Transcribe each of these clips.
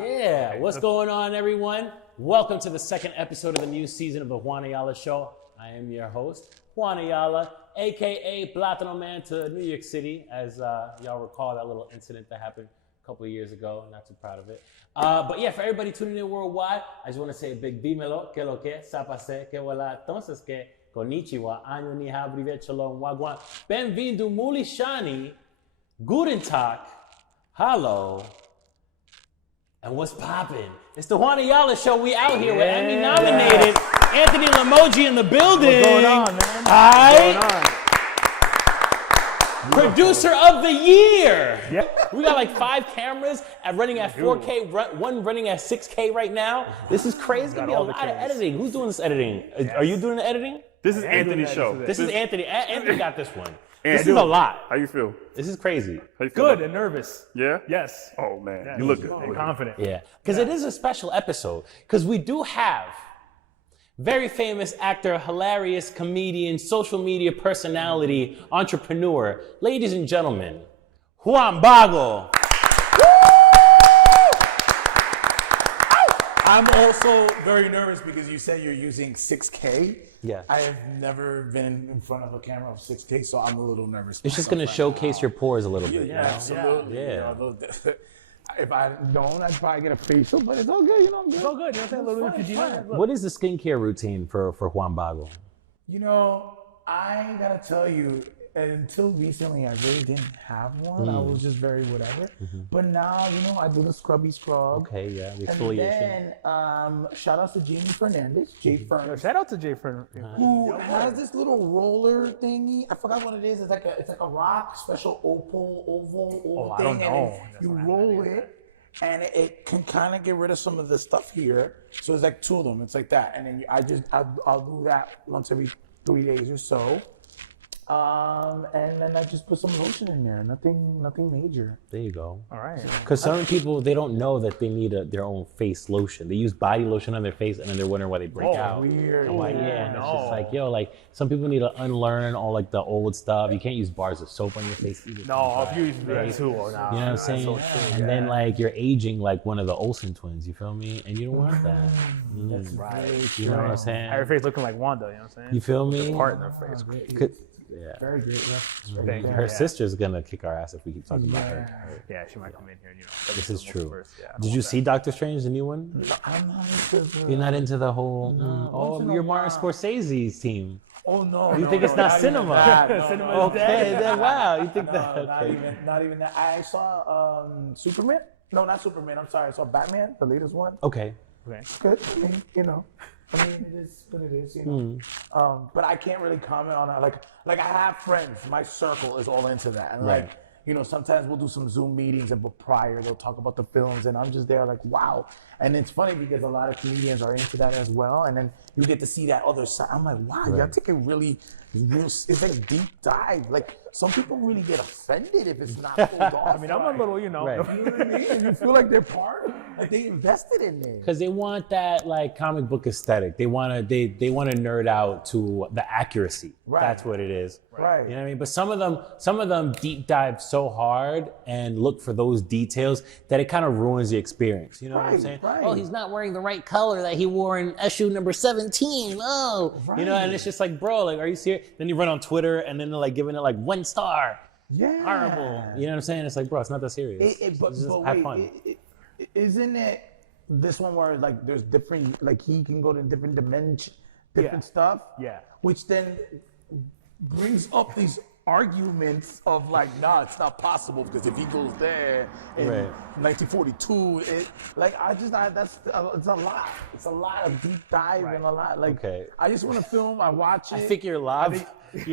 Yeah, what's going on, everyone? Welcome to the second episode of the new season of the TheJuanAyalaShow. I am your host, Juan Ayala, aka TheRealPlatanoMan to New York City, as y'all recall that little incident that happened a couple of years ago. Not too proud of it. But yeah, for everybody tuning in worldwide, I just want to say a big dímelo, que lo que, sapase, que wala, entonces que, konnichiwa, año ni ha, privet, shalom, wagwan, benvindo, muli shani, guten tag, hello. And what's poppin'? It's the TheJuanAyalaShow. We out here with Emmy-nominated Anthony Lamoji in the building. What's going on, man? Hi. What's going on? Producer of the year. Yeah. We got like 5 cameras running at 4K, one running at 6K right now. This is crazy. It's gonna be a lot of editing. Who's doing this editing? Yes. Are you doing the editing? This is Anthony's show. This is Anthony. Anthony got this one. This is Anthony, a lot. How you feel? This is crazy. How you feel Good about- and nervous. Yeah? Yes. Oh, man. Yes. You look good. And confident. Yeah, because it is a special episode. Because we do have very famous actor, hilarious comedian, social media personality, entrepreneur, ladies and gentlemen, Juan Bago. I'm also very nervous because you said you're using 6K. Yeah. I have never been in front of a camera of 6K, so I'm a little nervous. It's just going to showcase your pores a little bit. Yeah, absolutely. Yeah. You know, if I don't, I'd probably get a facial, but it's all good. You know, I'm good. It's all good. You know what I'm saying? A little It's Neutrogena. fine. What is the skincare routine for Juan Bago? You know, I gotta tell you, until recently, I really didn't have one. I was just very whatever. But now, you know, I do the scrubby scrub. Okay, yeah, the And exfoliation. then, shout out to Jamie Fernandez, Jay Fern. Yo, shout out to Jay for Who has this little roller thingy? I forgot what it is. It's like a rock, special oval I thing. don't and know. You roll it, and it can kind of get rid of some of the stuff here. So it's like 2 of them. It's like that, and then I'll do that once every 3 days or so. And then I just put some lotion in there. Nothing major. There you go. All right. Because some people, they don't know that they need their own face lotion. They use body lotion on their face, and then they're wondering why they break out. Weird. I'm like, yeah, and it's just no. like, yo, like, some people need to unlearn all like the old stuff. You can't use bars of soap on your face either. No, if you used to do that too, or not. You know what I'm saying? So true. And then like you're aging like one of the Olsen twins, you feel me? And you don't want that. That's right. You know what I'm saying? Have your face looking like Wanda, you know what I'm saying? You feel me? Part in her face. Yeah. Very great. Thank you. Her Yeah. sister's gonna kick our ass if we keep talking about her. Yeah, she might come in here and, you know. This is true. First. Yeah, I don't Did you want see Doctor Strange, the new one? I'm not into the. You're not into the whole, once in a you're Martin while. Scorsese's team. Oh no! You think it's not cinema? Cinema is Okay, dead. then wow, you think No, that, not okay. even that. I saw Superman. No, not Superman. I'm sorry. I saw Batman, the latest one. Okay. Okay. Good. I mean, you know. It is what it is, you know. But I can't really comment on it. Like I have friends. My circle is all into that, and Right. like, you know, sometimes we'll do some Zoom meetings, and but prior they'll talk about the films, and I'm just there like, wow. And it's funny because a lot of comedians are into that as well, and then you get to see that other side. I'm like, wow, y'all take it really. It's like deep dive. Like some people really get offended if it's not pulled off. I mean, I'm a little, you know. Right. You know what I mean? And you feel like they're part, like they invested in there. Because they want that like comic book aesthetic. They want to nerd out to the accuracy. Right. That's what it is. Right. You know what I mean? But some of them deep dive so hard and look for those details that it kind of ruins the experience. You know what I'm Right, saying? right. Oh, he's not wearing the right color that he wore in issue number 17. Oh, you know, and it's just like, bro, like, are you serious? Then you run on Twitter and then they're like giving it like 1 star. Yeah. Horrible. You know what I'm saying? It's like, bro, it's not that serious. But Just wait, have fun. isn't it this one where like there's different, like he can go to different dimensions, different stuff? Yeah. Which then brings up these arguments of like, nah, it's not possible because if he goes there in Right. 1942, it's a lot. It's a lot of deep dive and a lot like. Okay. I just want to film. I watch it. I think your lob, your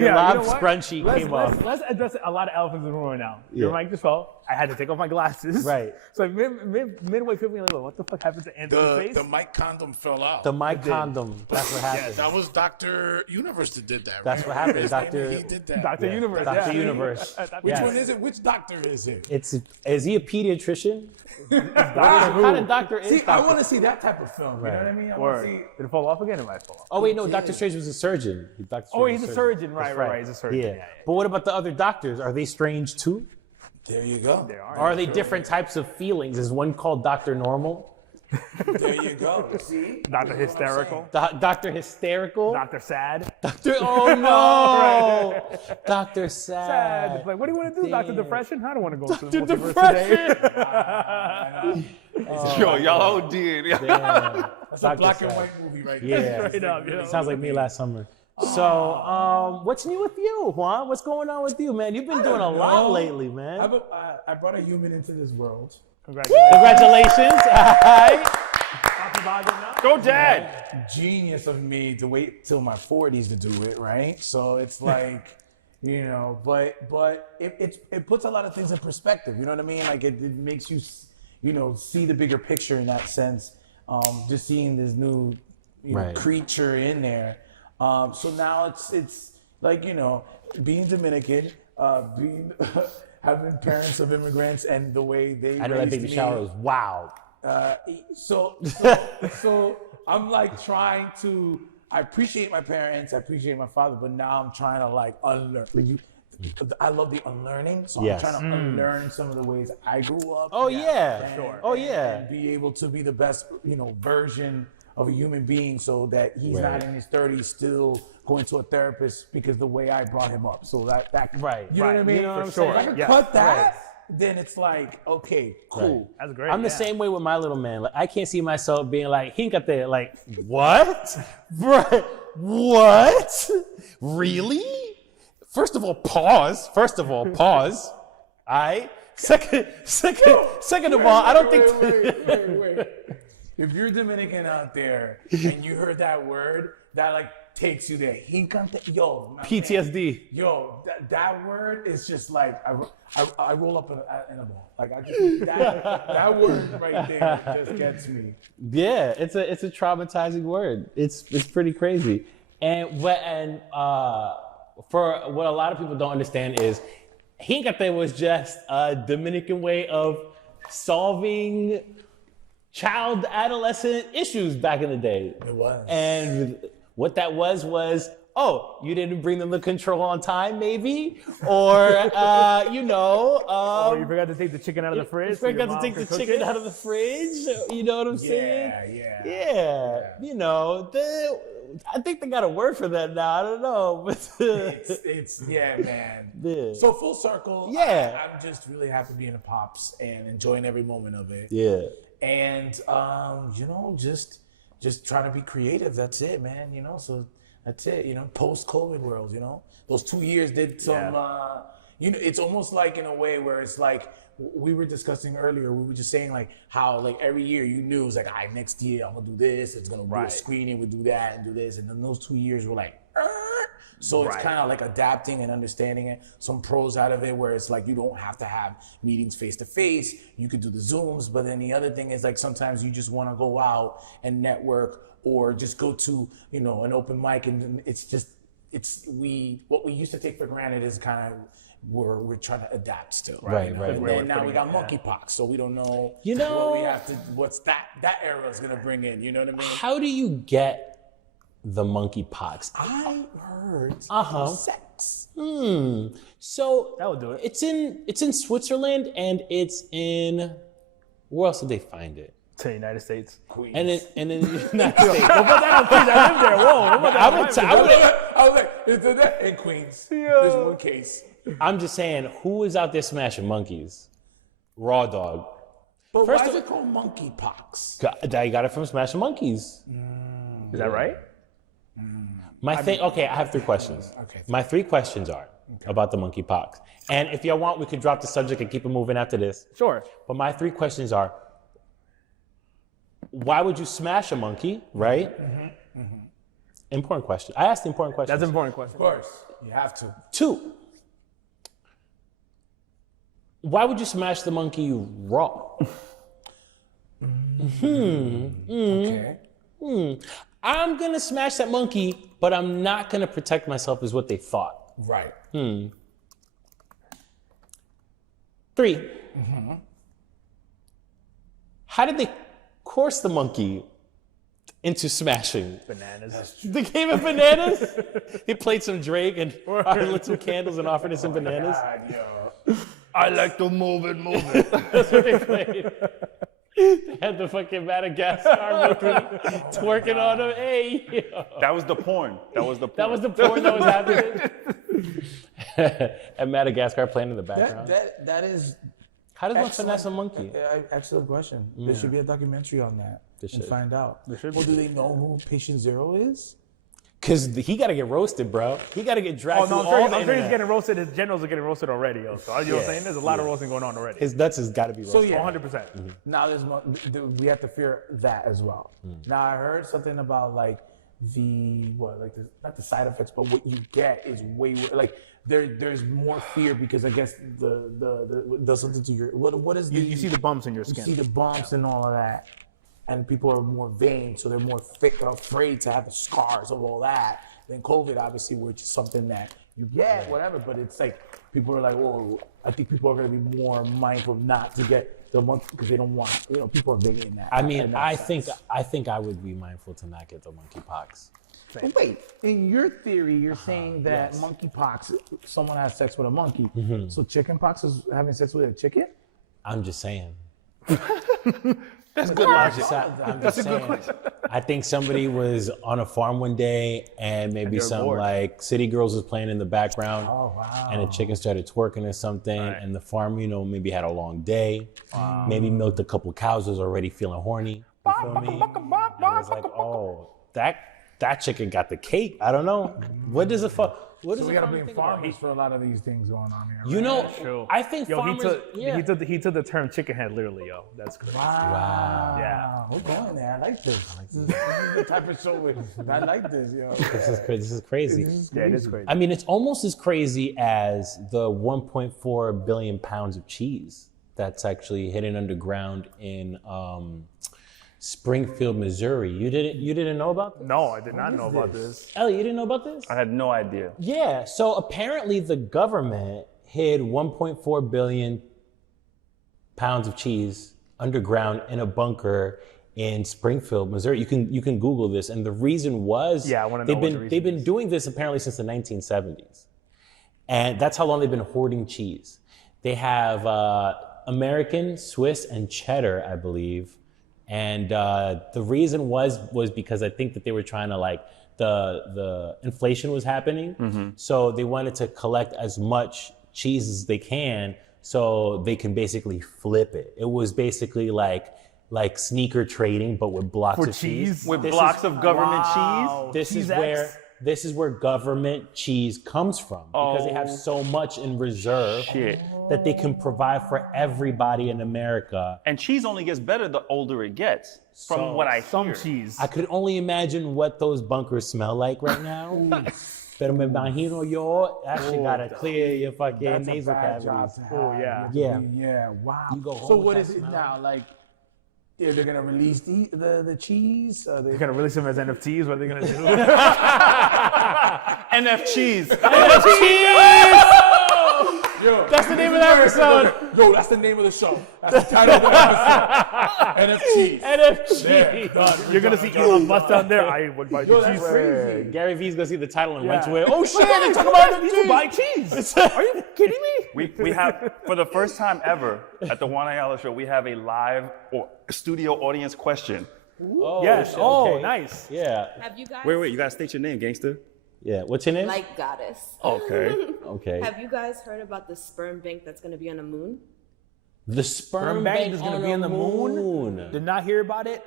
Yeah, lob you know what? scrunchie came off. Let's address a lot of elephants in the room right now. Your Yeah. mic just fell. I had to take off my glasses. Right. So midway through, me like, what the fuck happened to Anthony's face? The mic condom fell out. The mic condom. That's what happened. Yeah, that was Dr. Universe that did that. That's right? what happened, His name, Dr. He did that. Dr. Yeah, Universe. Dr. yeah. Universe. Which Yes. one is it? Which doctor is it? Is he a pediatrician? What Who? kind of doctor is See, I Dr. want to see that type of film. You know what I mean? I want Word. to see. Did it fall off again? It might fall off. Oh wait, no, Dr. Strange was a surgeon. Dr. Oh, Strange he's was a surgeon. Right, That's right. He's a surgeon. Yeah. Yeah, yeah. But what about the other doctors? Are they strange too? There you go. There Or are they different types of feelings? Is one called Dr. Normal? There you go. See? Dr. Hysterical. Dr. Hysterical? Dr. Sad. Dr. Oh no! Dr. Sad. Sad. It's like, what do you want to do, Dr. Depression? I don't want to go through the Dr. multiverse today. Depression. Yo, y'all OD'd. Damn. That's a black and white movie right there. Yeah. Straight up, you know? Sounds like me last summer. So, what's new with you, Juan? What's going on with you, man? You've been doing a lot lately, man. I brought a human into this world. Congratulations. Congratulations. All right. Go, Dad. Genius of me to wait till my 40s to do it, right? So it's like, you know, but it puts a lot of things in perspective. You know what I mean? Like it makes you, you know, see the bigger picture in that sense. Just seeing this new creature in there. So now it's like, you know, being Dominican, being having parents of immigrants and the way they I know that raised baby me. shower was wow. So I'm like trying to. I appreciate my parents. I appreciate my father, but now I'm trying to like unlearn. I love the unlearning, so Yes. I'm trying to unlearn some of the ways I grew up. Oh yeah. and- Oh yeah. and be able to be the best, you know, version of a human being, so that he's Right. not in his 30s still going to a therapist because the way I brought him up. So that Right. you know what I mean? You know what I'm For saying? If I can Yes. cut that, then it's like, okay, cool. Right. That's great. I'm the yeah. same way with my little man. Like I can't see myself being like, he got there, like, what? Bruh, what? Really? First of all, pause. All right. Second of all, I don't think. Wait. If you're Dominican out there and you heard that word, that like takes you there. Yo, my man. PTSD. Yo, that word is just like I roll up in a ball. Like I just that word right there just gets me. Yeah, it's a traumatizing word. It's pretty crazy. And for what a lot of people don't understand is Hincate was just a Dominican way of solving child adolescent issues back in the day. It was. And what that was, oh, you didn't bring them the control on time, maybe? Or, you know. Or you forgot to take the chicken out of the fridge. You forgot to take the chicken out of the fridge. You know what I'm saying? Yeah. You know, I think they got a word for that now. I don't know. But It's yeah, man. Yeah. So full circle. Yeah. I'm just really happy being a pops and enjoying every moment of it. yeah. And you know, just trying to be creative. That's it, man. You know, so that's it. You know, post-COVID world. You know, those 2 years did some. You know, it's almost like in a way where it's like we were discussing earlier. We were just saying like how like every year you knew it was like, all right, next year I'm gonna do this. It's gonna be a screening. We'll do that and do this. And then those 2 years were like. So it's kind of like adapting and understanding it. Some pros out of it where it's like you don't have to have meetings face to face. You could do the Zooms, but then the other thing is like sometimes you just want to go out and network or just go to, you know, an open mic, and what we used to take for granted is kind of we're trying to adapt still. Right. And then now we got monkeypox, so we don't know, You know- what we have to, what's that era is gonna bring in. You know what I mean? How do you get the monkeypox? I heard sex. So That would do it. It's in Switzerland, and it's in where else did they find it? To the United States. Queens. And in the United States. Don't put that on Queens. I live there. Whoa. I would It's that in Queens. There's one case. I'm just saying, who is out there smashing monkeys? Raw dog. But First why of- is it called monkeypox? I got it from smashing monkeys. Is that right? Okay, I have 3 questions. Okay. My 3 questions are about the monkeypox. And if y'all want, we could drop the subject and keep it moving after this. Sure. But my 3 questions are, why would you smash a monkey, right? Important question. I asked the important question. That's an important question. Of course, you have to. 2, why would you smash the monkey raw? Okay. I'm going to smash that monkey, but I'm not going to protect myself is what they thought. Right. 3, how did they coerce the monkey into smashing? Bananas. They gave it bananas? He played some Drake and lit some candles and offered it some bananas? God, yo. I like to move it. That's what they played. They had the fucking Madagascar monkey twerking on him. Hey, yo. That was the porn. That was the porn. That was the porn that was happening. And Madagascar playing in the background. That is. How does one finesse a monkey? Excellent question. There should be a documentary on that and find out. Well, do they know who Patient Zero is? Because he got to get roasted, bro. He got to get dragged through all the I'm sure internet. he's getting roasted. His generals are getting roasted already, yo. So you know what I'm saying? There's a lot of roasting going on already. His nuts has got to be roasted. So yeah, 100%. now we have to fear that as well. Now I heard something about like not the side effects, but what you get is way like there's more fear because I guess the does something to your what is You see the bumps in your skin. You see the bumps and all of that. And people are more vain, so they're more afraid to have the scars of all that than COVID, obviously, which is something that you get, whatever. But it's like people are like, well, I think people are going to be more mindful not to get the monkey because they don't want, people are vain in that. I mean, I think I would be mindful to not get the monkeypox. But wait, in your theory, you're saying that monkeypox, someone has sex with a monkey. So chickenpox is having sex with a chicken? I'm just saying. That's good logic. That's a good question. I think somebody was on a farm one day and maybe some like city girls was playing in the background. Oh, wow. And a chicken started twerking or something. Right. And the farm, maybe had a long day. Wow. Maybe milked a couple cows, was already feeling horny. You feel me? And I was like, oh, that chicken got the cake. I don't know. What does it fuck? So we gotta blame farmers for a lot of these things going on here. Right? I think farmers. He took the term chicken head literally, yo. That's crazy. Wow. Yeah. We're going there. I like this. This is the type of show I like this, yo. This is crazy. Yeah, it is crazy. I mean, it's almost as crazy as the 1.4 billion pounds of cheese that's actually hidden underground in Springfield, Missouri. You didn't know about this? No, I did not know about this. Ellie, you didn't know about this? I had no idea. Yeah, so apparently the government hid 1.4 billion pounds of cheese underground in a bunker in Springfield, Missouri. You can Google this, and the reason was I want to know they've been doing this apparently since the 1970s, and that's how long they've been hoarding cheese. They have American, Swiss, and cheddar, I believe. And the reason was because I think that they were trying to the inflation was happening. So they wanted to collect as much cheese as they can so they can basically flip it. It was basically like sneaker trading, but with blocks of cheese. With blocks of government cheese? This is where government cheese comes from because they have so much in reserve that they can provide for everybody in America. And cheese only gets better the older it gets, from what I hear. Some cheese. I could only imagine what those bunkers smell like right now. Pero me imagino yo actually gotta clear your fucking nasal cavities. Yeah. Wow. You go home so with what that is it smell. now? Like, they're gonna release the cheese? They're gonna release them as NFTs. What are they gonna do? NF cheese. Yo, That's the name of the episode. Yo, that's the name of the show. That's the title of the episode. NFTs. Done. You're gonna see Elon Musk down there. I would buy the cheese. Crazy. Gary V's gonna see the title and run to it. Oh shit, they talk about You buy cheese. Are you kidding me? We have, for the first time ever at the Juan Ayala Show, we have a live or studio audience question. Oh, Yes. shit, Oh, okay. nice. Yeah. Have you guys Wait, you gotta state your name, gangster. Yeah. What's your name? like goddess? Okay. Okay. Have you guys heard about the sperm bank that's going to be on the moon? The sperm bank is gonna be on the moon. Did not hear about it.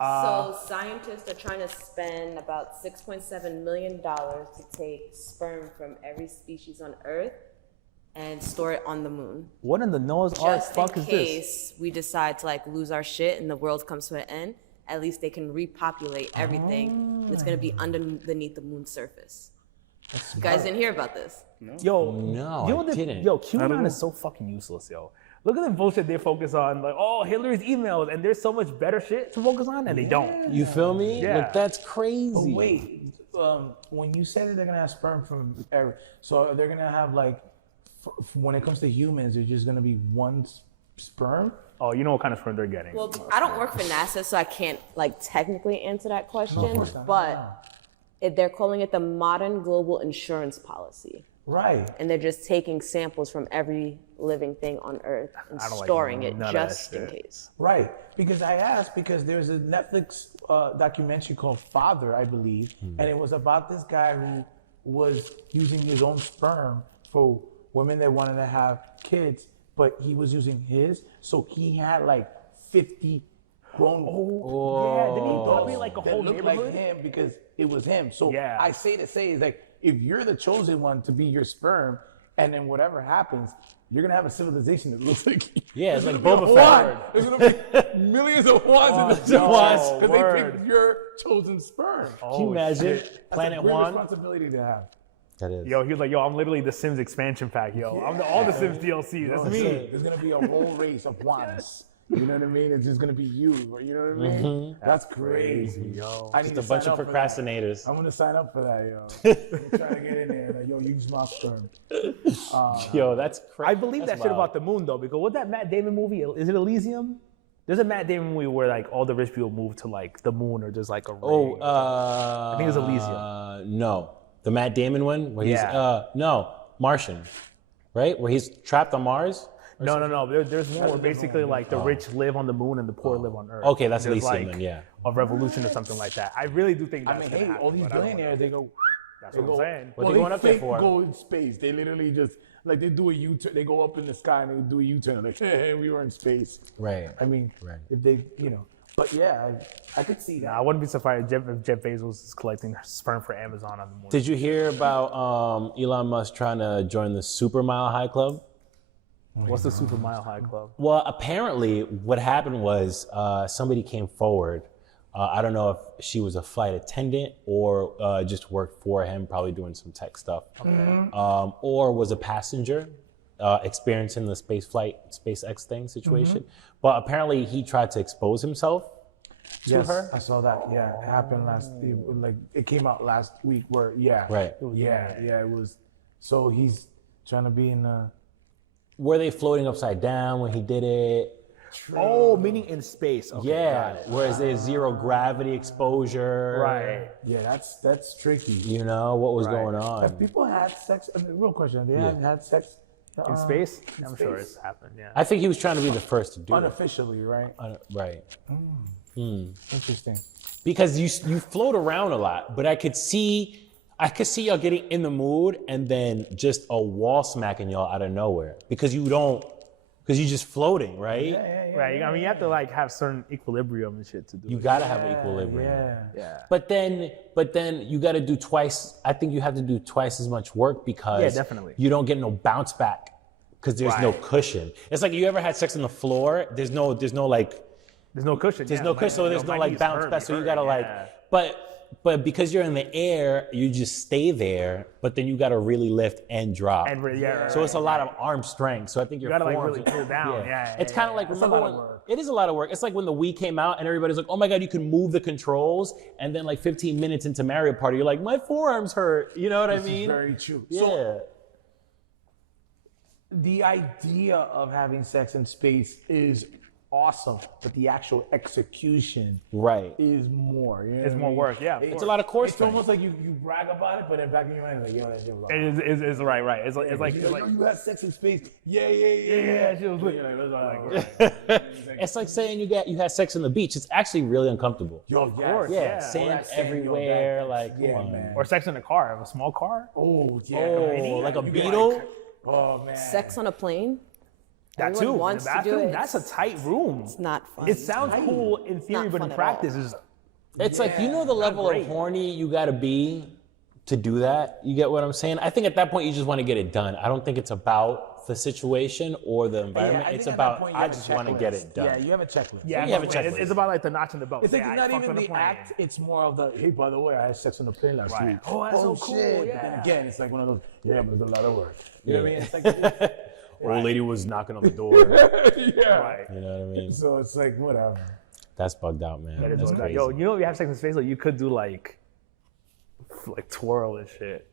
So scientists are trying to spend about $6.7 million to take sperm from every species on Earth and store it on the moon. What in the Noah's Ark Just fuck in is case we decide to lose our shit and the world comes to an end, at least they can repopulate everything. And it's gonna be underneath the moon's surface. You guys didn't hear about this? this? Yo, No, you know I didn't. Yo, QAnon is so fucking useless, yo. Look at the bullshit they focus on, Hillary's emails, and there's so much better shit to focus on, and they don't. You feel me? Yeah. Like, that's crazy. But wait, when you said that they're gonna have sperm from every, so they're gonna have when it comes to humans, there's just gonna be one sperm? Oh, you know what kind of sperm they're getting. Well, I don't work for NASA, so I can't technically answer that question. But they're calling it the modern global insurance policy. Right. And they're just taking samples from every living thing on Earth and I don't like storing it none of that just in shit. case. Right, because I asked because there's a Netflix documentary called Father, I believe, and it was about this guy who was using his own sperm for women that wanted to have kids, but he was using his, so he had like 50 grown Yeah, didn't he populate like a that whole looked neighborhood? like him because it was him. So Yeah. I say is like, if you're the chosen one to be your sperm, and then whatever happens, you're gonna have a civilization that looks like you. Yeah, it's There's like gonna be Boba a Fett. Juan. There's gonna be millions of Juans in the no, Juans because they word. picked your chosen sperm. Can you imagine That's Planet a great Juan? responsibility to have. That is. Yo, he was like, yo, I'm literally the Sims expansion pack, yo. I'm all the Sims DLC. That's me. There's gonna be a whole race of Juans. You know what I mean? It's just gonna be you. You know what I mean? That's crazy, yo. I need Just a to bunch sign of up for that. procrastinators. I'm gonna sign up for that, yo. I'm trying to get in there. Like, yo, use my sperm. Yo, that's crazy. I believe that shit about the moon, though, because what's that Matt Damon movie? Is it Elysium? There's a Matt Damon movie where like all the rich people move to like the moon or just like a ring. Oh, I think it's Elysium. No, the Matt Damon one where he's Yeah. no Martian, right? Where he's trapped on Mars. No. There's one where basically like the rich live on the moon and the poor live on Earth. Okay, that's There's, Elysium like, then, yeah. a revolution or something like that. I really do think that's I mean, gonna hey, happen, all these but I don't know. billionaires, they go. That's what I'm saying. What they going up there fake for? Go in space. They literally just like they do a U-turn. They go up in the sky and they do a U-turn. Like, hey, we were in space. Right. I mean, Right. if they, but yeah, I could see that. I wouldn't be surprised if Jeff Bezos is collecting sperm for Amazon on the moon. Did you hear about Elon Musk trying to join the Super Mile High Club? What's the Super Mile High Club? Well, apparently, what happened was somebody came forward. I don't know if she was a flight attendant or just worked for him, probably doing some tech stuff, or was a passenger experiencing the SpaceX thing situation. But apparently, he tried to expose himself to her. I saw that. Yeah, it happened it came out last week. Where Right. it was. So he's trying to be in the. Were they floating upside down when he did it? Oh, meaning in space. Okay, got Yeah. it. Whereas there's zero gravity exposure. Right. Yeah, that's tricky. You know what was Right. going on? Have people had sex? I mean, real question. Have they had sex In space? I'm sure space. it's happened, yeah. I think he was trying to be the first to do it. unofficially? Right. Right. Interesting. Because you float around a lot, but I could see y'all getting in the mood and then just a wall smacking y'all out of nowhere because you're just floating, right? Right. I mean, you have to like have certain equilibrium and shit to do You it. gotta have equilibrium. Yeah. But then you gotta do twice. I think you have to do twice as much work because Yeah, definitely. you don't get no bounce back because there's no Right. cushion. It's like you ever had sex on the floor? There's no like. There's no cushion. There's no cushion, so there's no like bounce back. So you gotta like, but because you're in the air, you just stay there. But then you gotta really lift and drop. So it's a lot of arm strength. So I think You gotta like really forms- pull down. Yeah. It's kind of like, That's a remember lot of when, work. it is a lot of work. It's like when the Wii came out and everybody's like, oh my God, you can move the controls. And then like 15 minutes into Mario Party, you're like, my forearms hurt. You know what I This is mean? very true. Yeah. So the idea of having sex in space is awesome, but the actual execution Right. is more. You know It's what I more mean? work, yeah. It's a lot of core It's strength. almost like you brag about it, but in back in your mind, it's like, yo, that shit was awesome. It's right. It's like, Yo, you had sex in space. Yeah. yeah, she was lit. You're like, that's all right. It's like saying you had sex on the beach. It's actually really uncomfortable. Yo, Of course, Yeah, yeah. sand All that sand, yo, everywhere. that- Like, yeah, come on. man. Or sex in a car, a small car. Oh, yeah. Oh, like a You get beetle? Oh, man. Sex on a plane? That Everyone too. In wants the to do bathroom. it. That's a tight room. It's not fun. It sounds cool in theory, not but fun in at practice, all. it's It's like, you know the level great. of horny you gotta be to do that? You get what I'm saying? I think at that point you just want to get it done. I don't think it's about the situation or the environment. I it's think at that about, point you I have a just want to checklist. get it done. Yeah, you have a checklist. yeah. you have a It's checklist. about like the notch in the belt. It's like Yeah, I not fucked even on the plane. act, it's more of the, hey, by the way, I had sex on the plane last Right. week. Oh, that's so cool, shit. yeah. Then again, it's like one of those, yeah, but it's a lot of work. You know what I mean? It's like, Old lady was knocking on the door. yeah. Right. You know what I mean? So it's like, whatever. That's bugged out, man. That is That's what- crazy. Yo, you know, if you have sex in space, like you could do like twirl and shit.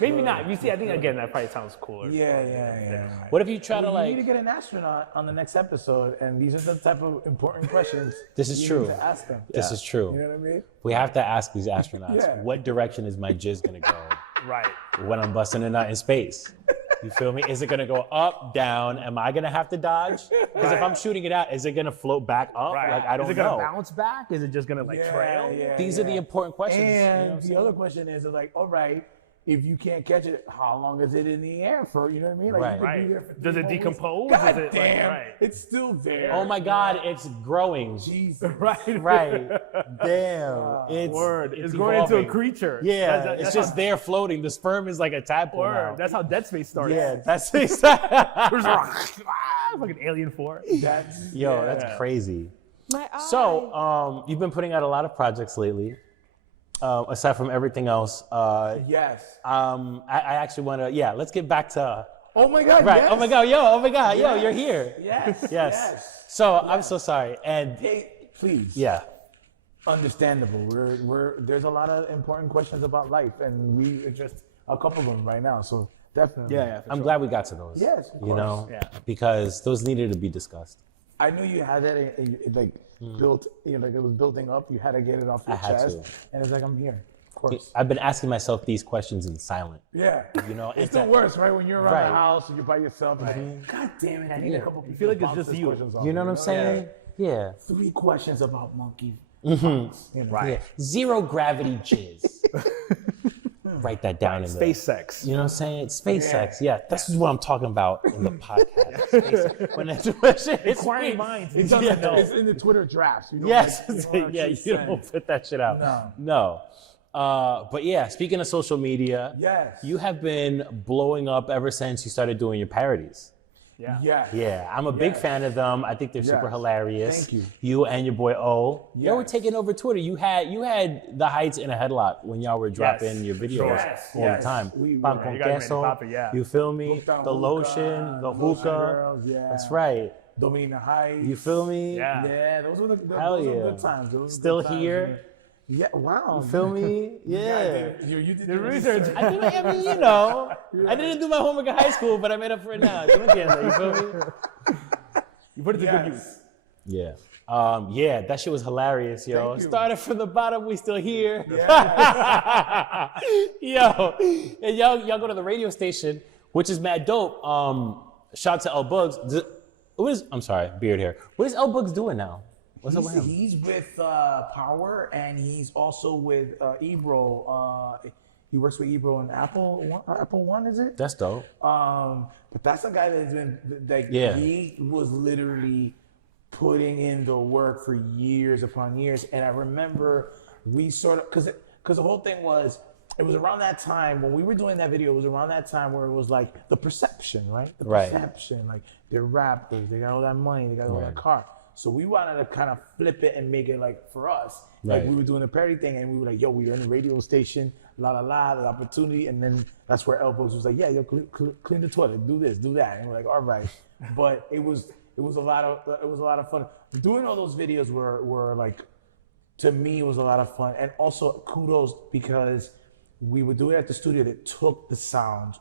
Maybe not. You see, I think again that probably sounds cooler. Yeah. What if you try to You need to like, get an astronaut on the next episode, and these are the type of important questions This is you true. need to ask them. this is true. You know what I mean? We have to ask these astronauts, Yeah. what direction is my jizz gonna go Right. when I'm busting a nut in space? You feel me? Is it gonna go up, down? Am I gonna have to dodge? Because if I'm shooting it out, is it gonna float back up? Right. Like I don't Is it gonna know. bounce back? Is it just gonna trail? These are the important questions. You know what And I'm the saying? other question is like, all right, if you can't catch it, how long is it in the air for? You know what I mean? Like, Right. you could Right. be there for Does 3 it more weeks. decompose? God Is it, like, damn, right. it's still there. Oh my God, it's growing. Jesus. Right. Right. Damn. It's Word. It's It's going into a evolving. creature. Yeah, That's it's how- just there floating. The sperm is like a tadpole Word. now. That's how Dead Space starts. Yeah, that's exactly. Fucking Alien 4. That's Yo, that's crazy. My eye. So, you've been putting out a lot of projects lately. Aside from everything else, yes. I actually want to. Let's get back to. Oh my God. Right. Yes. Oh my God. Yo. Yes. You're here. Yes. Yes. So I'm so sorry. And Hey, please. yeah. Understandable. There's a lot of important questions about life, and we addressed a couple of them right now. So definitely. Yeah. I'm glad we got to those. Yes, of You course. know, Yeah. because those needed to be discussed. I knew you had that like built, like it was building up. You had to get it off your I had chest, to. and it's like I'm here. Of course. I've been asking myself these questions in silent. Yeah. You know, It's and the worst, right? When you're around Right. the house and you're by yourself, and like, God damn it, I need a couple people. feel like to it's bounce just these you. questions off You know what I'm saying? Yeah. 3 questions about monkey. Mm-hmm. You know? Right. Yeah. Zero gravity jizz. Write that down in Space sex. You know what I'm saying? Space sex. Yeah, that's what I'm talking about in the podcast. Space sex. When it's Inquiring minds. It's, need to know. it's in the Twitter drafts. You don't, Yes. like, you don't Yeah, actually you send. don't put that shit out. No. But yeah, speaking of social media, Yes. you have been blowing up ever since you started doing your parodies. Yeah. Yes. Yeah, I'm a big fan of them. I think they're super Yes. hilarious. Thank you. You and your boy O. Y'all were Yes. taking over Twitter. You had the heights in a headlock when y'all were dropping your videos Yes. all the time. We Pan were. con You guys made it queso, poppin', yeah. You feel me? Hooked on The hookah, lotion, the Lotion hookah. Girls, yeah. That's right. Dominican Heights. You feel me? Yeah. Yeah, those were the Hell those were yeah. good times. Those were Still good times, here? man. Yeah. Wow. You feel me? Yeah. You did The research. I mean, you know, I didn't do my homework in high school, but I made up for it now. You feel me? You put it to good use. Yes. Yeah. Yeah, that shit was hilarious, yo. Thank you. Started from the bottom, we still here. Yes. Yo, and y'all go to the radio station, which is mad dope. Shout out to L Bugs. I'm sorry, beard hair. What is L Bugs doing now? What's up with him? He's with Power, and he's also with Ebro. He works with Ebro and Apple One, is it? That's dope. But that's a guy that's been like, Yeah. he was literally putting in the work for years upon years. And I remember we sort of, because the whole thing was, it was around that time when we were doing that video, it was around that time where it was like the perception, right? The Right. perception, like they're rappers, they got all that money, they got all Right. that car. So we wanted to kind of flip it and make it like for us. Like Right. we were doing the parody thing and we were like, yo, we were in the radio station, the opportunity. And then that's where Elbows was like, yeah, yo, clean the toilet, do this, do that. And we're like, all right. But it was a lot of fun. Doing all those videos were like, to me, it was a lot of fun. And also kudos because we would do it at the studio that took the sound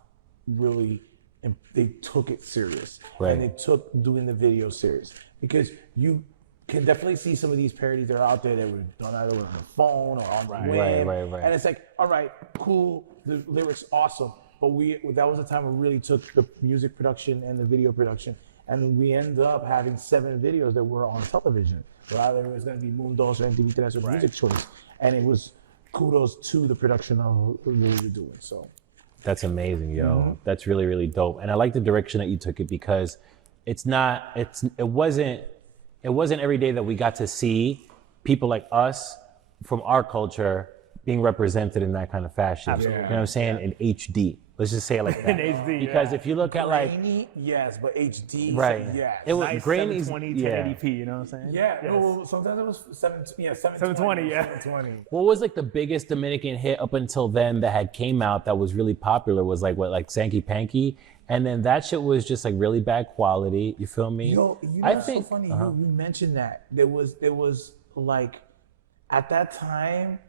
really, and they took it serious. Right. And they took doing the video serious. Because you can definitely see some of these parodies that are out there that were done either on the phone or on the wind. Right. And it's like, all right, cool, the lyrics awesome. But that was the time we really took the music production and the video production. And we ended up having 7 videos that were on television. Rather, it was going to be Mundos or MTV3 or Music Choice. And it was kudos to the production of what we were doing. So That's amazing, yo. That's really, really dope. And I like the direction that you took it because it wasn't every day that we got to see people like us from our culture being represented in that kind of fashion. You know what I'm saying? In HD. Let's just say it like that. In HD, Because if you look at like, grainy, yes, but HD, right. yes. It was Nice grainy. 720, Yeah. 1080p, you know what I'm saying? Yeah, Yes. no, sometimes it was 720, 720, yeah. 720. What was like the biggest Dominican hit up until then that had came out that was really popular was like Sankey Panky. And then that shit was just like really bad quality. You feel me? Yo, you know I what's think, so funny? You mentioned that. There was like, at that time,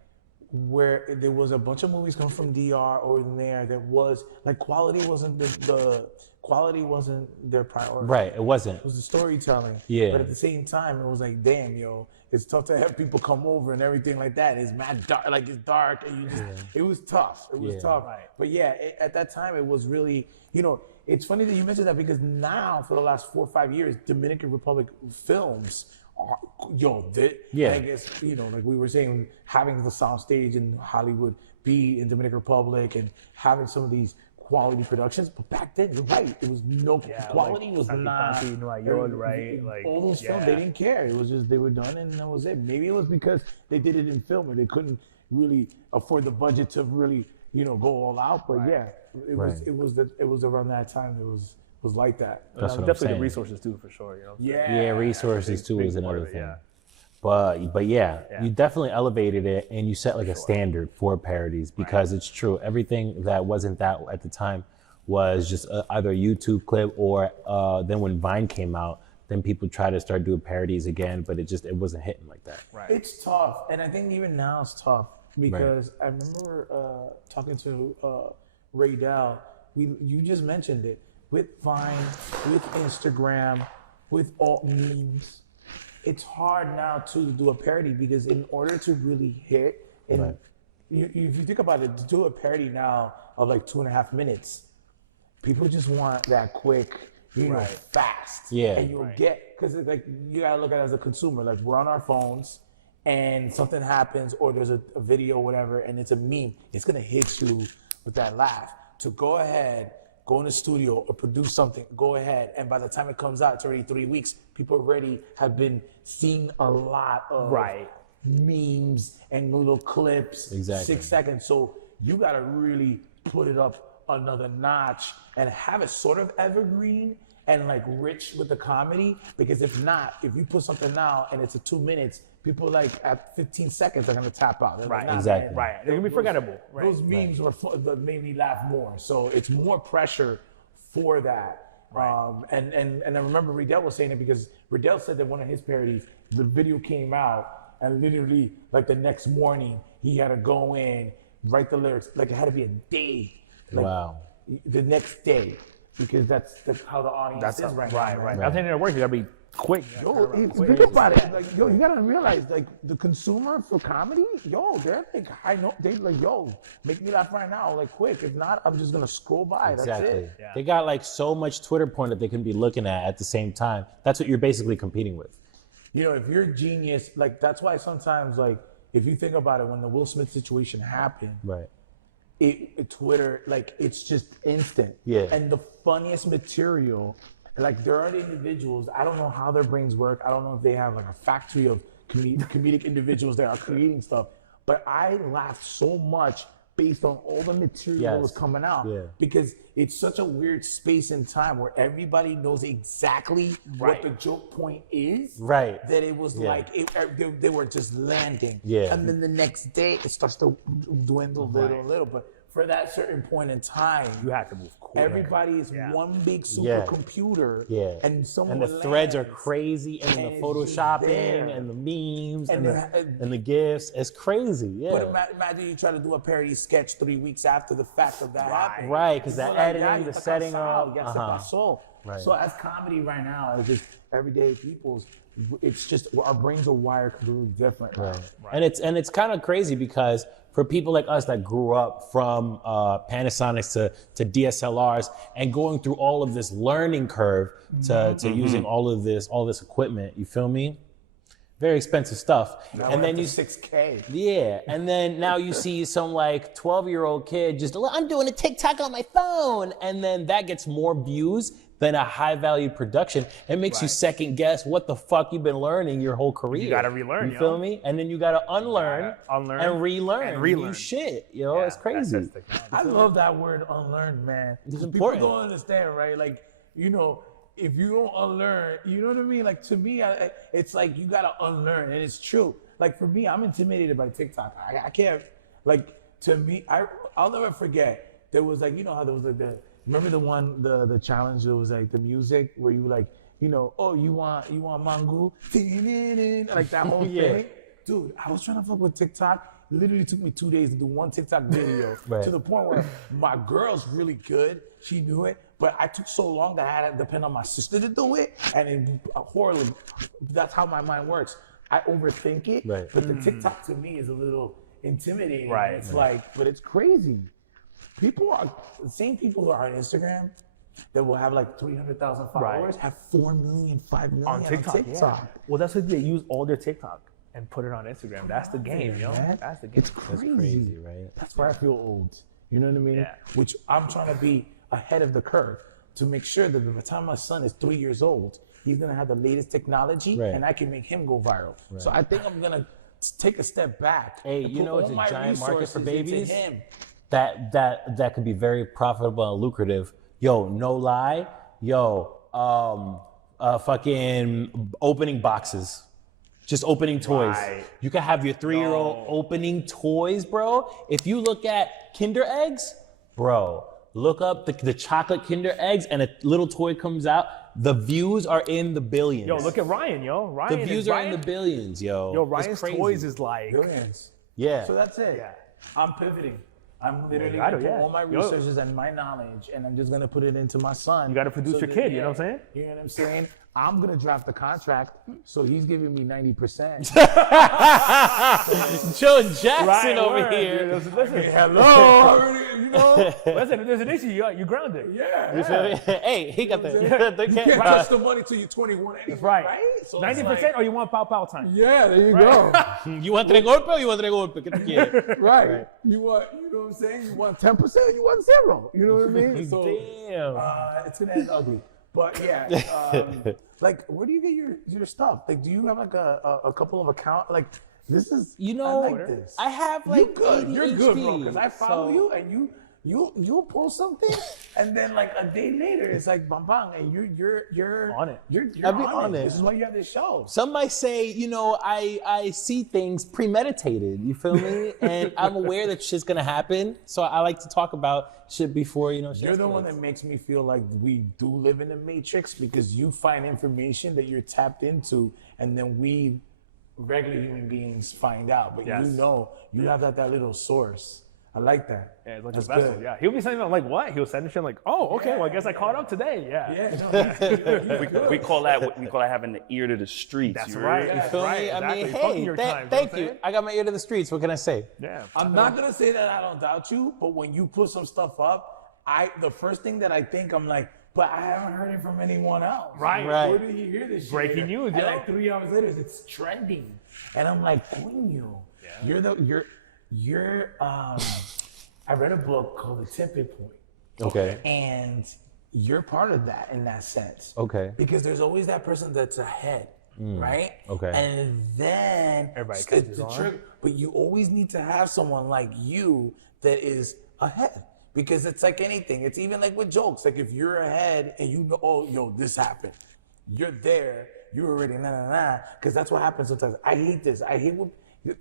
where there was a bunch of movies coming from DR or there that was like quality wasn't the quality wasn't their priority. right, it wasn't. It was the storytelling. Yeah. But at the same time, it was like, damn, yo, it's tough to have people come over and everything like that. It's mad dark, like it's dark, and you just, it was tough. It was Yeah. tough. Right. But yeah, at that time, it was really, it's funny that you mentioned that because now for the last 4 or 5 years, Dominican Republic films are, I guess, like we were saying, having the soundstage in Hollywood be in Dominican Republic and having some of these quality productions, but back then, you're right, it was quality was not. Right? Like all those films, they didn't care. It was just they were done and that was it. Maybe it was because they did it in film and they couldn't really afford the budget to really, go all out. But it was around that time. It was like that. That's what I'm definitely saying. the resources too, for sure. Resources too is another thing. Yeah. But you definitely elevated it and you set like a standard for parodies because it's true. Everything that wasn't that at the time was just either a YouTube clip or then when Vine came out, then people tried to start doing parodies again, but it wasn't hitting like that. Right. It's tough, and I think even now it's tough because I remember talking to Ray Dell. You just mentioned it with Vine, with Instagram, with alt memes. It's hard now to do a parody because in order to really hit, and if you think about it, to do a parody now of like 2.5 minutes, people just want that quick, fast. Yeah. And you'll get, because like you gotta look at it as a consumer, like we're on our phones and something happens or there's a video or whatever and it's a meme, it's gonna hit you with that laugh. To go ahead, go in the studio or produce something, go ahead. And by the time it comes out, it's already 3 weeks. People already have been seeing a lot of memes and little clips, 6 seconds. So you gotta really put it up another notch and have it sort of evergreen and like rich with the comedy. Because if not, if you put something now and it's a 2 minutes, people like at 15 seconds are gonna tap out. They're like, exactly. Right. They're gonna be forgettable. Those memes were that made me laugh more. So it's more pressure for that. And I remember Riddell was saying it because Riddell said that one of his parodies, the video came out and literally like the next morning he had to go in, write the lyrics. Like it had to be a day. Like, the next day. Because that's how the audience is right now. Right. I think it works. You gotta be quick. Think about it. Like, you gotta realize, like, the consumer for comedy, they're like, they like, make me laugh right now, like, quick. If not, I'm just gonna scroll by. That's it. Yeah. They got like so much Twitter porn that they can be looking at the same time. That's what you're basically competing with. If you're a genius, like, that's why sometimes, like, if you think about it, when the Will Smith situation happened, Twitter, like, it's just instant. Yeah. And the funniest material, like, there are individuals, I don't know how their brains work. I don't know if they have like a factory of comedic individuals that are creating stuff, but I laughed so much based on all the material that was coming out because it's such a weird space and time where everybody knows exactly what the joke point is. Right. That it was like, they were just landing. Yeah. And then the next day it starts to dwindle little, but for that certain point in time, you have to move quick. Everybody is one big supercomputer. And the threads are crazy, and the photoshopping, and the memes, and the gifs. It's crazy. Yeah. But imagine you try to do a parody sketch 3 weeks after the fact of that happening. Right, because that editing, the setting up. Right. So as comedy right now, as just everyday people's, it's just our brains are wired completely different. Right. And it's kind of crazy because for people like us that grew up from Panasonics to DSLRs and going through all of this learning curve to using all this equipment, you feel me? Very expensive stuff. Now and then you 6K. Yeah, and then now you see some like 12-year-old kid just, I'm doing a TikTok on my phone, and then that gets more views than a high-value production. It makes you second guess what the fuck you've been learning your whole career. You gotta relearn, You feel me? And then you gotta unlearn and relearn new shit. It's crazy. I love that word, unlearn, man. It's important. People don't understand, right? Like, if you don't unlearn, you know what I mean? Like, to me, it's like you gotta unlearn, and it's true. Like, for me, I'm intimidated by TikTok. I can't, like, to me, I'll never forget. There was like, how there was like remember the challenge? There was like the music where you like, oh, you want mango, like that whole thing. Dude, I was trying to fuck with TikTok. It literally took me 2 days to do one TikTok video to the point where my girl's really good. She knew it, but I took so long that I had to depend on my sister to do it, and it horribly. That's how my mind works. I overthink it, but the TikTok to me is a little intimidating. Right. It's like, but it's crazy. The same people who are on Instagram that will have like 300,000 followers have 4 million, 5 million On TikTok. Yeah. Well, that's what they use all their TikTok and put it on Instagram. That's the game, yo. Man. That's the game. It's crazy. right? That's why I feel old. You know what I mean? Yeah. Which I'm trying to be ahead of the curve to make sure that by the time my son is 3 years old, he's gonna have the latest technology, Right. and I can make him go viral. So I think I'm gonna take a step back. Hey, and you put know it's all a my giant market for resources into babies? him. That could be very profitable and lucrative. Yo, no lie. Yo, fucking opening boxes. Just opening toys. Right. You can have your 3-year-old opening toys, bro. If you look at Kinder eggs, bro, look up the chocolate Kinder eggs and a little toy comes out. The views are in the billions. Yo, look at Ryan, yo. Ryan the views are in the billions, yo. Yo, It's Ryan's crazy. toys is like, Billions. Yeah. So that's it. Yeah. I'm pivoting. I'm literally gotta, gonna put yeah. all my Yo. resources and my knowledge, and I'm just gonna put it into my son. you got to produce your that- kid, you know what I'm saying? You know what I'm saying? I'm gonna draft the contract, so he's giving me 90%. Joe Jackson Right, over word, here. dude. Listen, Hello, you know? listen, if there's an issue, you grounded. Yeah. You feel me? Hey, he got the You can't touch the money till you're 21 anyway, Right. So 90% it's like, or you want pow time? yeah, there you go. You want tres golpe or you want tres golpe? ¿Qué tú quieres? Right. You want, you know what I'm saying? You want 10%, you want 0. You know what I mean? So Damn. it's gonna end ugly. But yeah, like, where do you get your stuff? Like, do you have like a couple of accounts? Like, this is, You know, I like this. I have like You good? You're good, bro. Because I follow so- you, and you'll post something, and then like a day later, it's like bang bang, and you're On it. You're I'll be on on it. it. This is why you have this show. Some might say, you know, I see things premeditated, you feel me? And I'm aware that shit's gonna happen. So I like to talk about shit before, you know, shit You're the one escalates. that makes me feel like we do live in a matrix because you find information that you're tapped into, and then we regular human beings find out. But Yes. you know, you have that little source. I like that. Yeah, it's like That's a vessel. good. Yeah, he'll be saying, I'm like, what? He'll send shit like, oh, okay, well, I guess I caught up today. Yeah. Yeah, no, he's good. We call that having the ear to the streets. That's you right. heard? That's Feel right. me? I Exactly. mean, Fucking hey, your thank time, you know what I'm you. saying? I got my ear to the streets. What can I say? Yeah. I'm not gonna say that I don't doubt you, but when you put some stuff up, the first thing that I think, I'm like, but I haven't heard it from anyone else. Right. Right. Where did he hear this shit? Breaking news, And yo. like 3 hours later, it's trending, and I'm like, coño, you're I read a book called The Tipping Point, Okay. and you're part of that in that sense. Okay. Because there's always that person that's ahead, right? okay. And then Everybody it's catches the on. trick, but you always need to have someone like you that is ahead. Because it's like anything. It's even like with jokes. Like if you're ahead and you know, oh, yo, this happened. You're there. You're already nah. Because that's what happens sometimes. I hate this. I hate when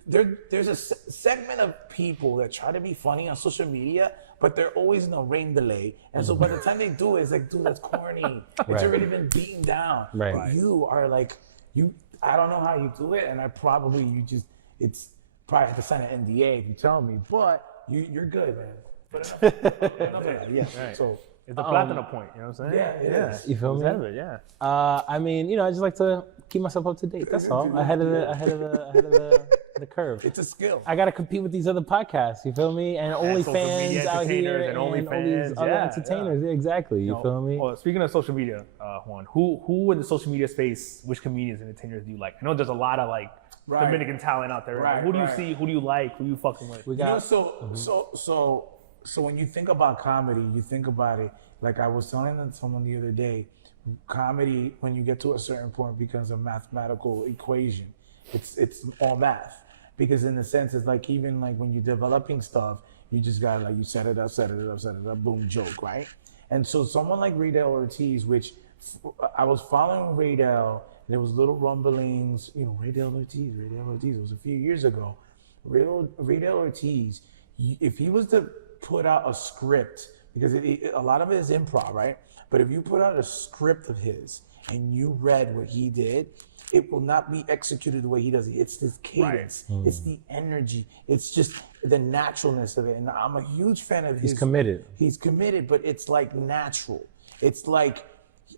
there's a segment of people that try to be funny on social media, but they're always in a rain delay. And so by the time they do it, it's like, dude, that's corny. It's Right. already been beaten down. Right. But you are like, I don't know how you do it, and it's probably have to sign an NDA if you tell me, but you're good, man. But enough of that, yeah. Right. So It's the platinum point, you know what I'm saying? yeah, it is. You feel me? Have it, yeah. I mean, you know, I just like to keep myself up to date. That's all. Ahead of the curve. It's a skill. I gotta compete with these other podcasts. You feel me? And social OnlyFans media out here, entertainers and and all these OnlyFans, other yeah, entertainers. Yeah, exactly. You feel me? Well, speaking of social media, Juan, who in the social media space, which comedians and entertainers do you like? I know there's a lot of like Right. Dominican talent out there. Right, Who do you right. see? Who do you like? Who you fucking with? We You know, got so when you think about comedy, you think about it like I was telling someone the other day. Comedy, when you get to a certain point, becomes a mathematical equation. It's all math, because in a sense, it's like even like when you're developing stuff, you just gotta like you set it up, boom, joke, right? And so someone like Raydell Ortiz, which I was following Raydell, there was little rumblings, you know, Raydell Ortiz, it was a few years ago. Raydell Ortiz, if he was to put out a script, because a lot of it is improv, right? But if you put out a script of his and you read what he did, it will not be executed the way he does it. It's this cadence, it's the energy, it's just the naturalness of it. And I'm a huge fan of his. He's committed. He's committed, but it's like natural. It's like,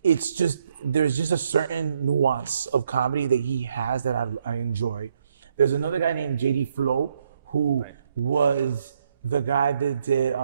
there's just a certain nuance of comedy that he has that I enjoy. There's another guy named JD Flo, who was the guy that did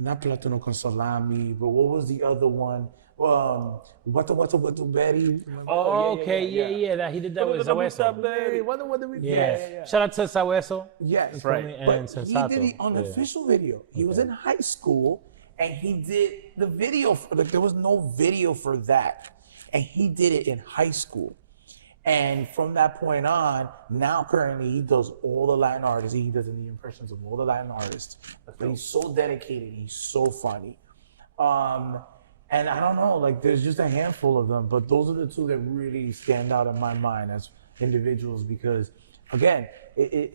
not Plátano con salami, but what was the other one? What the Betty? Oh, okay, yeah. That he did that with Saweso. Yeah. Shout out to Saweso. Yes, right. And But he Sensato. did the unofficial video. He was in high school and he did the video. There was no video for that. And he did it in high school. And from that point on, now currently he does all the Latin artists. He does the impressions of all the Latin artists. But he's so dedicated. He's so funny. And I don't know, like there's just a handful of them, but those are the two that really stand out in my mind as individuals because, again,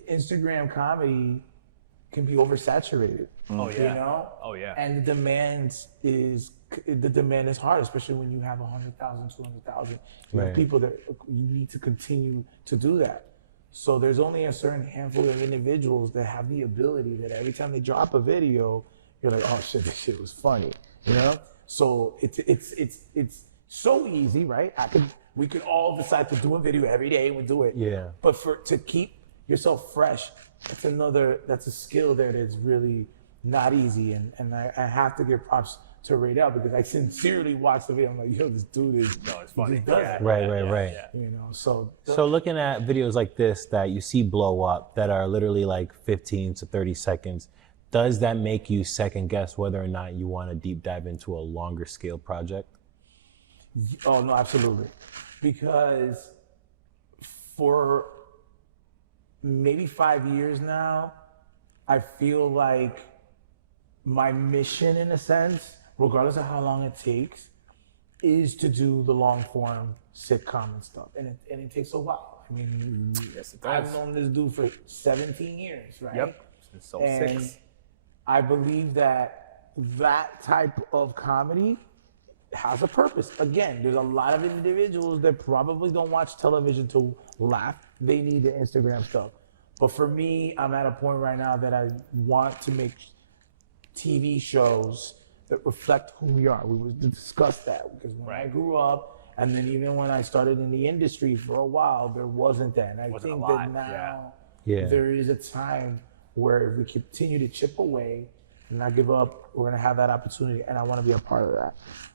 Instagram comedy can be oversaturated. Oh yeah. You know? Oh yeah. And the demand is hard, especially when you have 100,000, 200,000 Right. people that you need to continue to do that. So there's only a certain handful of individuals that have the ability that every time they drop a video, you're like, oh shit, this shit was funny, you know? So it's so easy, right? We could all decide to do a video every day and we do it. Yeah. But to keep yourself fresh, that's a skill that is really not easy. And I have to give props to Raydell because I sincerely watched the video. I'm like, yo, this dude is it's funny. just does it. Right. You know, so Looking at videos like this that you see blow up that are literally like 15 to 30 seconds, does that make you second guess whether or not you want to deep dive into a longer scale project? Oh, no, absolutely. Because for maybe 5 years now, I feel like my mission, in a sense, regardless of how long it takes, is to do the long form sitcom and stuff. And it takes a while. I mean, Yes, it I've does. known this dude for 17 years, right? Yep. So And 6. I believe that type of comedy has a purpose. Again, there's a lot of individuals that probably don't watch television to laugh. They need the Instagram stuff. But for me, I'm at a point right now that I want to make TV shows that reflect who we are. We would discuss that because when I grew up, and then even when I started in the industry for a while, there wasn't that. And I Wasn't a think lot, that now Yeah. there is a time where if we continue to chip away and not give up, we're gonna have that opportunity, and I want to be a part of that.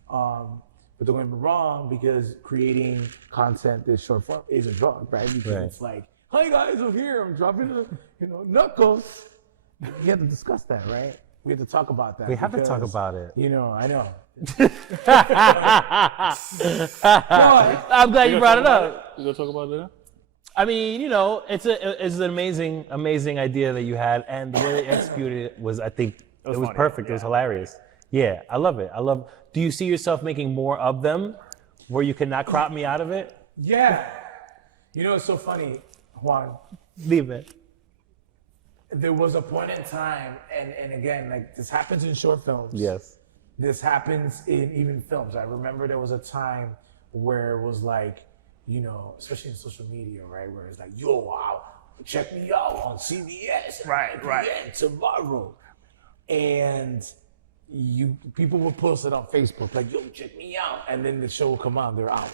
But don't get me wrong, because creating content this short form is a drug, right? Because Right. it's like, hi guys, I'm here, I'm dropping knuckles. We have to discuss that, right? We have to talk about that. We have to talk because, about it. You know, I know. I'm glad you brought it up. You gonna talk about that? I mean, it's an amazing idea that you had, and the way they executed it was, I think, it was funny. perfect. It was hilarious. Yeah, I love it. Do you see yourself making more of them, where you cannot crop me out of it? Yeah. You know, it's so funny, Juan. Leave it. There was a point in time, and again, like this happens in short films. Yes. This happens in even films. I remember there was a time where it was like, especially in social media, right? Where it's like, yo, wow, check me out on CBS. Right. Tomorrow. And people would post it on Facebook, like, yo, check me out. And then the show will come on, they're out.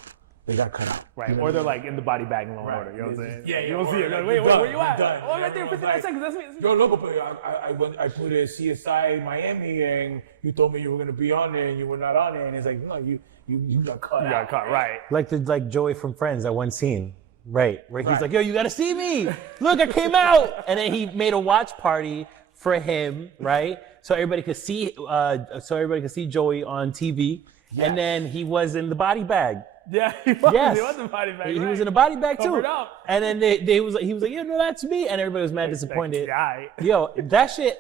They got cut out. Right. You know Or what I they're mean? like in the body bag in Law and Right. Order. You know what I'm saying? Yeah, You don't see it. like, Wait, you're where done, you at? you're done. Oh, right there, 59 Like, seconds. That's me. Yo, loco, but I put a CSI Miami and you told me you were gonna be on there and you were not on there. And it's like, no, you got cut You out. got caught, right. Like Joey from Friends, that one scene. Right, where he's like, yo, you gotta see me. Look, I came out. And then he made a watch party for him, right? So everybody could see Joey on TV. Yes. And then he was in the body bag. Yeah, he was. Yes. He was in the body bag. He right. was in a body bag too. Covered up. And then he was like, yeah, no, that's me. And everybody was mad disappointed. Yeah. Yo, that shit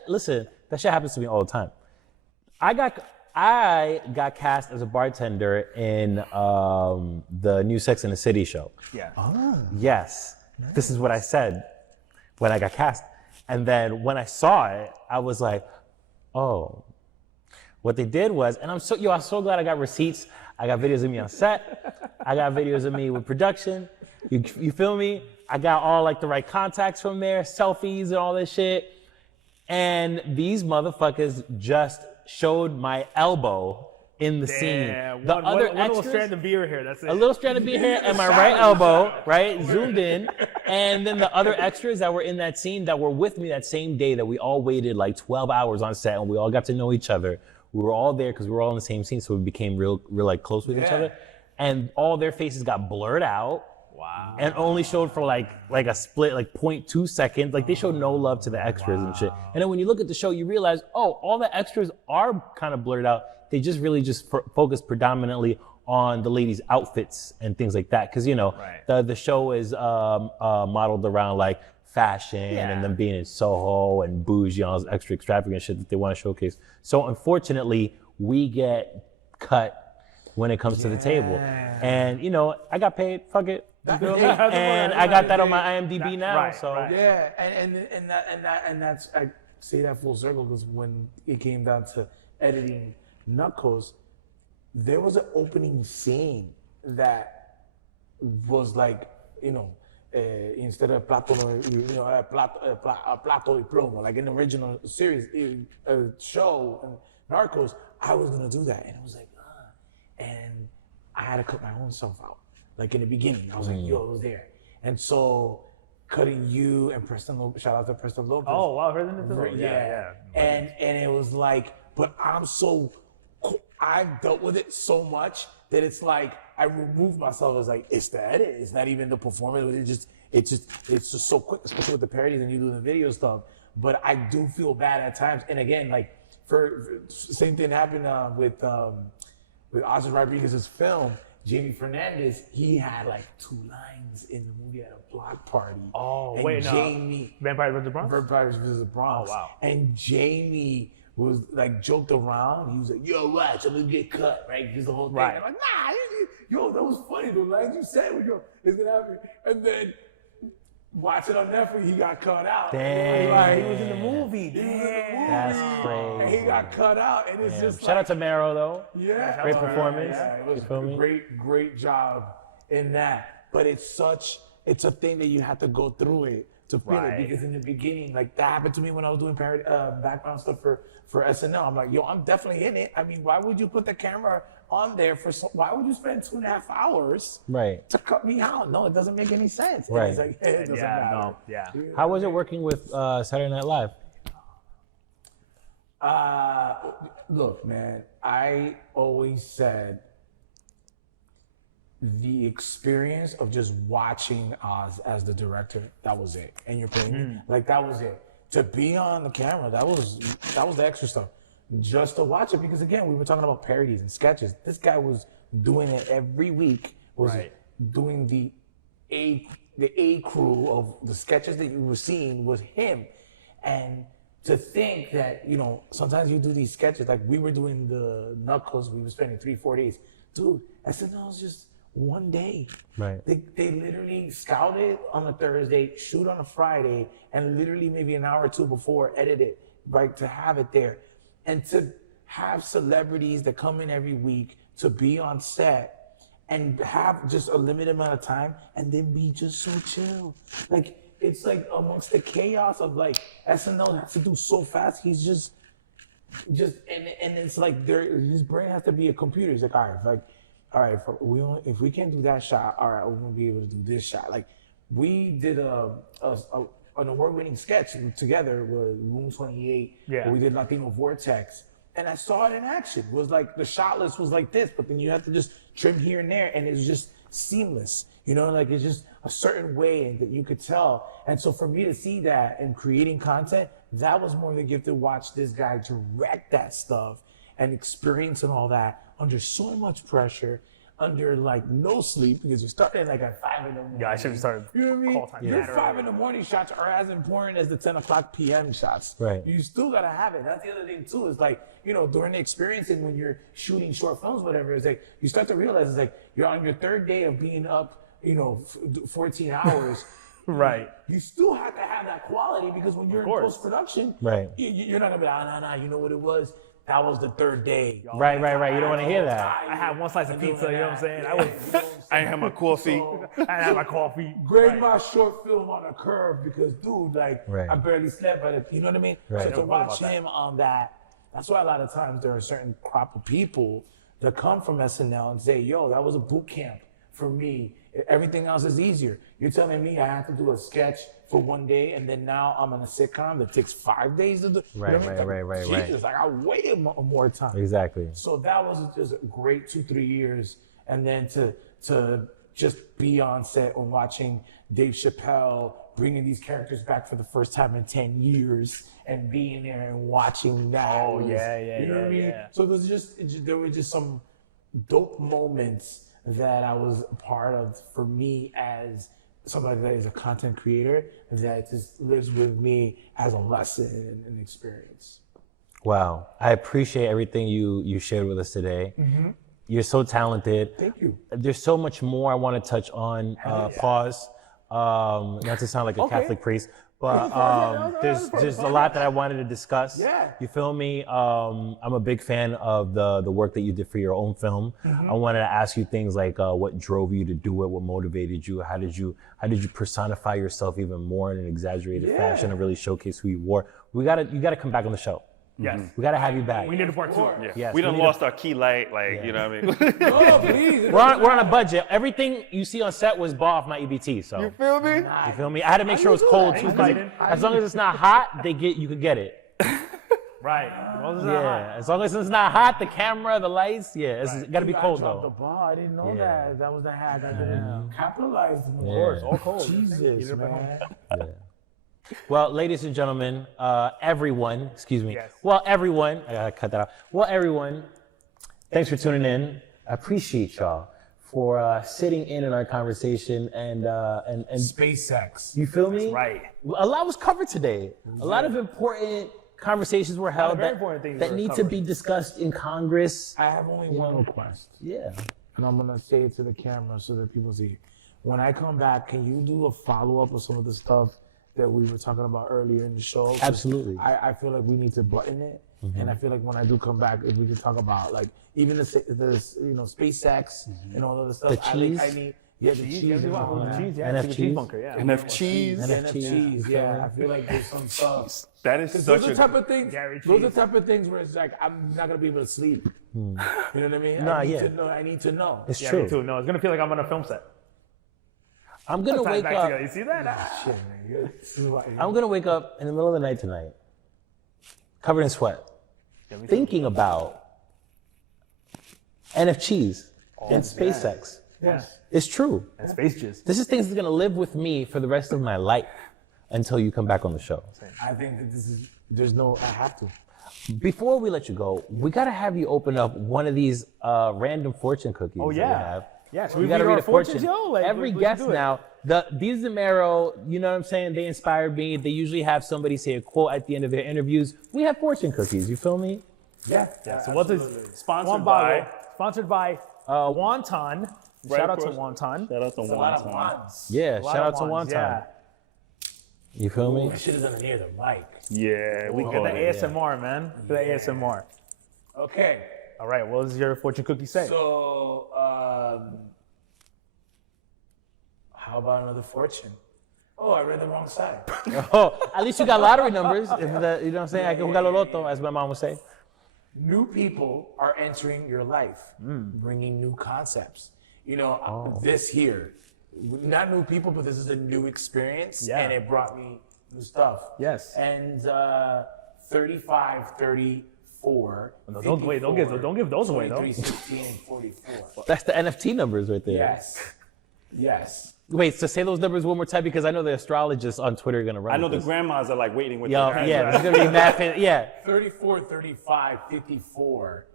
happens to me all the time. I got cast as a bartender in the new Sex and the City show. Yeah. Yes. Nice. This is what I said when I got cast. And then when I saw it, I was like, oh. What they did was, and I'm so glad I got receipts. I got videos of me on set. I got videos of me with production. You feel me? I got all like the right contacts from there, selfies and all this shit. And these motherfuckers just showed my elbow in the Damn, scene. The other one extras, little strand of beer here. That's it. a little strand of beer here and my right elbow, right, zoomed in. And then the other extras that were in that scene that were with me that same day that we all waited like 12 hours on set and we all got to know each other. We were all there because we were all in the same scene, so we became real like close with each other. And all their faces got blurred out. Wow. And only showed for like a split, like 0.2 seconds. Like they showed no love to the extras and shit. And then when you look at the show, you realize, oh, all the extras are kind of blurred out. They just really just focus predominantly on the ladies' outfits and things like that. Because, you know, the show is modeled around like fashion and them being in Soho and bougie and all this extra extravagant shit that they want to showcase. So unfortunately, we get cut when it comes to the table. And, you know, I got paid, fuck it. You feel me? And I got that on my IMDb now. Yeah, and that's I say that full circle because when it came down to editing Knuckles, there was an opening scene that was like, you know, instead of plato y plomo, like in the original series show Narcos, I was gonna do that, and it was like, and I had to cut my own self out. Like in the beginning, I was like, yo, it was there. And so cutting you and Preston Lopez, shout out to Preston Lopez. Oh, wow, Preston. Yeah. And it was like, but I've dealt with it so much that it's like, I removed myself as like, it's the edit. It's not even the performance. It's just so quick, especially with the parodies and you do the video stuff. But I do feel bad at times. And again, like for same thing happened with Oscar Rodriguez's film. Jamie Fernandez, he had like 2 lines in the movie at a block party. Oh, and wait, no. Jamie, Vampires vs. the Bronx? Vampires vs. the Bronx. Oh, wow. And Jamie was like joked around. He was like, yo, watch, I'm gonna get cut, right? Just the whole thing. Right. I'm like, nah, yo, that was funny. The lines you said, yo, it's gonna happen. And then watch it on Netflix, he got cut out. Damn. Like, he was in the movie. That's crazy. And he got cut out. And it's just Shout out to Mero, though. Yeah. Great performance. Yeah, it was a great job in that. But it's a thing that you have to go through it to feel it. Because in the beginning, like that happened to me when I was doing background stuff for SNL. I'm like, yo, I'm definitely in it. I mean, why would you put the camera on there why would you spend 2.5 hours to cut me out? No, it doesn't make any sense. Right. It's like, it doesn't matter. How was it working with Saturday Night Live? Look, man, I always said the experience of just watching Oz as the director, that was it. And you're playing like that was it. To be on the camera, that was the extra stuff. Just to watch it, because again, we were talking about parodies and sketches. This guy was doing it every week, was doing the A crew of the sketches that you were seeing was him. And to think that, you know, sometimes you do these sketches, like we were doing the Knuckles, we were spending 3-4 days. Dude, SNL is just one day. Right. They literally scout it on a Thursday, shoot on a Friday, and literally maybe an hour or two before edit it, right, to have it there. And to have celebrities that come in every week to be on set and have just a limited amount of time and then be just so chill. Like, it's like amongst the chaos of like SNL has to do so fast, he's just and it's like his brain has to be a computer. He's like, all right, if we can't do that shot, all right, we're gonna be able to do this shot. Like, we did an award-winning sketch together with Room 28. Where we did Latino Vortex. And I saw it in action. It was like, the shot list was like this, but then you have to just trim here and there, and it's just seamless. You know, like it's just a certain way that you could tell. And so for me to see that and creating content, that was more of a gift to watch this guy direct that stuff and experience and all that under so much pressure, under like no sleep, because you're starting like at 5 in the morning. Yeah, I should have started. You know what I mean? Call time. Your 5 in the morning shots are as important as the 10 o'clock PM shots. Right. You still gotta have it. That's the other thing too, is like, you know, during the experience and when you're shooting short films, whatever, it's like, you start to realize it's like, you're on your 3rd day of being up, you know, 14 hours. Right. You still have to have that quality, because when you're in post-production, you're not gonna be like, nah, you know what it was? That was the 3rd day. Right. You don't want to hear that. I had one slice of pizza, you know what I'm saying? I ain't had my coffee. I didn't have my coffee. Grade my short film on a curve, because, dude, like, I barely slept, but you know what I mean? Right. So to watch him on that, that's why a lot of times there are a certain crop of people to come from SNL and say, yo, that was a boot camp for me. Everything else is easier. You're telling me I have to do a sketch for one day and then now I'm in a sitcom that takes 5 days to do. Right, you know what I mean? right. Jesus, like I waited more time. Exactly. So that was just a great 2-3 years. And then to just be on set and watching Dave Chappelle bringing these characters back for the first time in 10 years and being there and watching that. Oh, was, yeah, you know what I mean? yeah. So there were just some dope moments that I was a part of for me as somebody that is a content creator that just lives with me as a lesson and experience. Wow. I appreciate everything you shared with us today. Mm-hmm. You're so talented. Thank you. There's so much more I want to touch on. Pause. Not to sound like a Catholic priest, but there's a lot that I wanted to discuss. Yeah. You feel me? I'm a big fan of the work that you did for your own film. I wanted to ask you things like what drove you to do it, what motivated you, how did you personify yourself even more in an exaggerated fashion and really showcase who you were. You gotta come back on the show. Yes. We gotta have you back. We need a part 2. Yeah. Yes, we we done need lost our key light, like, you know what I mean? Oh, please. We're on a budget. Everything you see on set was bought off my EBT. So You feel me? you feel me? I had to make sure it was cold too. 'Cause as long as it's not hot, you could get it. Right. As long as it's not Yeah, hot. as long as it's not hot, the camera, the lights, it's got to be I cold dropped the though. ball. I didn't know Yeah. that. That was the hack. I didn't capitalize. Of course, all cold. Jesus, man. Well, ladies and gentlemen, everyone, excuse me. Yes. Well, everyone, I gotta cut that out. Well, everyone, thanks for tuning in. I appreciate y'all for sitting in our conversation and SpaceX. you feel me? Right. A lot was covered today. A lot of important conversations were held very important things that were need to covered. be discussed in Congress. I have only one request, Yeah. and I'm gonna say it to the camera so that people see. When I come back, can you do a follow-up of some of the stuff that we were talking about earlier in the show? 'Cause Absolutely. I feel like we need to button it, and I feel like when I do come back, if we can talk about like even the SpaceX and all of the stuff. The cheese? I need the cheese. And all that. Cheese, yeah. NF Cheese cheese? bunker, yeah. NF cheese. NFTs, yeah. I feel like there's some stuff. That is Those such are the a type of things. Gary Those are cheese. the type of things where it's like I'm not gonna be able to sleep. You know what I mean? Nah, I need yeah. to know. I need to know. It's Yeah, true. me too. No, it's gonna feel like I'm on a film set. I'm gonna Tied wake back up. together. You see that? Shit, man. This is why- I'm gonna wake up in the middle of the night tonight, covered in sweat, thinking about NFTs and SpaceX. Yes. It's true. And space jizz. This is things that's gonna live with me for the rest of my life until you come back on the show. I think that this is. There's no. I have to. Before we let you go, we gotta have you open up one of these random fortune cookies. Oh, that we yeah. have. Yeah, so We we gotta read read our a fortune. fortunes, yo. Like, Every we guest do it. now, these Zamero, you know what I'm saying? They inspired me. They usually have somebody say a quote at the end of their interviews. We have fortune cookies. You feel me? Yeah. So what is Sponsored Juan by. Bago, sponsored by Wonton. Shout out to across- Wonton. Shout out to A lot of Wonton. ones. Yeah. A lot Shout out of to ones, Wonton. Yeah. You feel me? That shit is near the mic. Yeah, we Get call the it. ASMR, man. Get the ASMR. Okay. All right, what does your fortune cookie say? So, how about another fortune? Oh, I read the wrong side. Oh, at least you got lottery numbers. You know what I'm saying? I can jugar lo loto, as my mom would say. New people are entering your life, bringing new concepts. You know, this here, not new people, but this is a new experience, Yeah. and it brought me new stuff. Yes. And 35, 34. No, don't- wait, don't give those away, though. 23, 16, and 44. That's the NFT numbers right there. Yes. Yes. Wait, so say those numbers one more time because I know the astrologists on Twitter are gonna run. I know with the this. grandmas are like waiting with Yo, their hands. yeah, this is gonna be mad. Yeah. 34, 35, 54.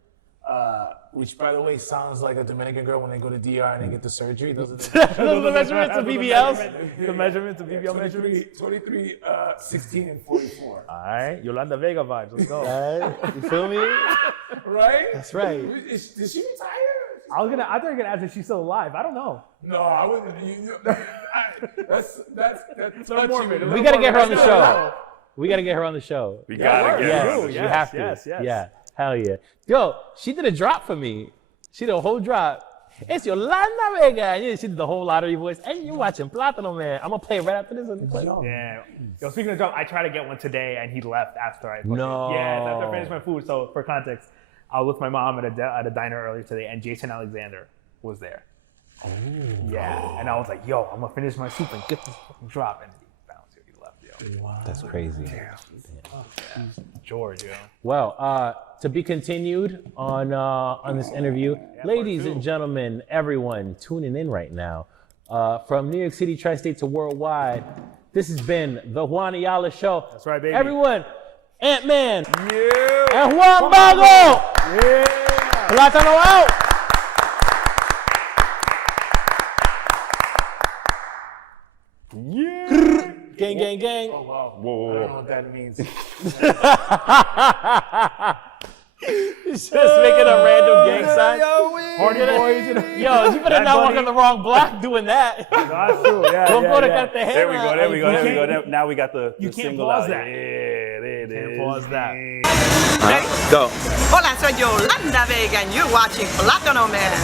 Which, by the way, sounds like a Dominican girl when they go to DR and they get the surgery. Those are the Those are the measurements of BBLs. The measurements, the BBL 23, measurements. 23 16, and 44. All right, Yolanda Vega vibes. Let's go. Alright, you feel me? Right? That's right. Did she retire? I thought you were gonna ask if she's still alive. I don't know. No, I wouldn't. That's touchy. We gotta get her on the show. We gotta get her on the show. We gotta get Yes, her on the we show. yes, have to. yes, yes. Yeah, hell yeah. Yo, she did a drop for me. She did a whole drop. It's Yolanda Vega. And yeah, she did the whole lottery voice. And you're watching Platano Man. I'm gonna play it right after this. Yeah. Yo, speaking of drop, I tried to get one today and he left after I. No. Yeah, after I finished my food. So for context, I was with my mom at a diner earlier today, and Jason Alexander was there. Oh. Yeah. And I was like, yo, I'm gonna finish my soup and get this fucking drop. And he bounced here. He left, yo. Wow. That's crazy. Yeah. George, yo. Well, to be continued on this interview, ladies and gentlemen, everyone tuning in right now, from New York City, tri-state to worldwide, this has been the Juan Ayala Show. That's right, baby. Everyone, Ant-Man Yeah. and Juan Bago. Yeah. Platano out. Yeah. Gang, gang, gang. Oh, wow. Whoa, whoa, I don't know whoa. what that means. Just making a random gang sign. Hardy Boys. You know. Yo, you better not walk on the wrong block doing that. That's true. Yeah. Don't go to yeah. cut the hair. There we go. There we go. There we go. can't- Now we got the you can't single pause out. that. Yeah, there it is. Can't pause that. Go. Hola, soy Yolanda Vega, and you're watching Platano Man.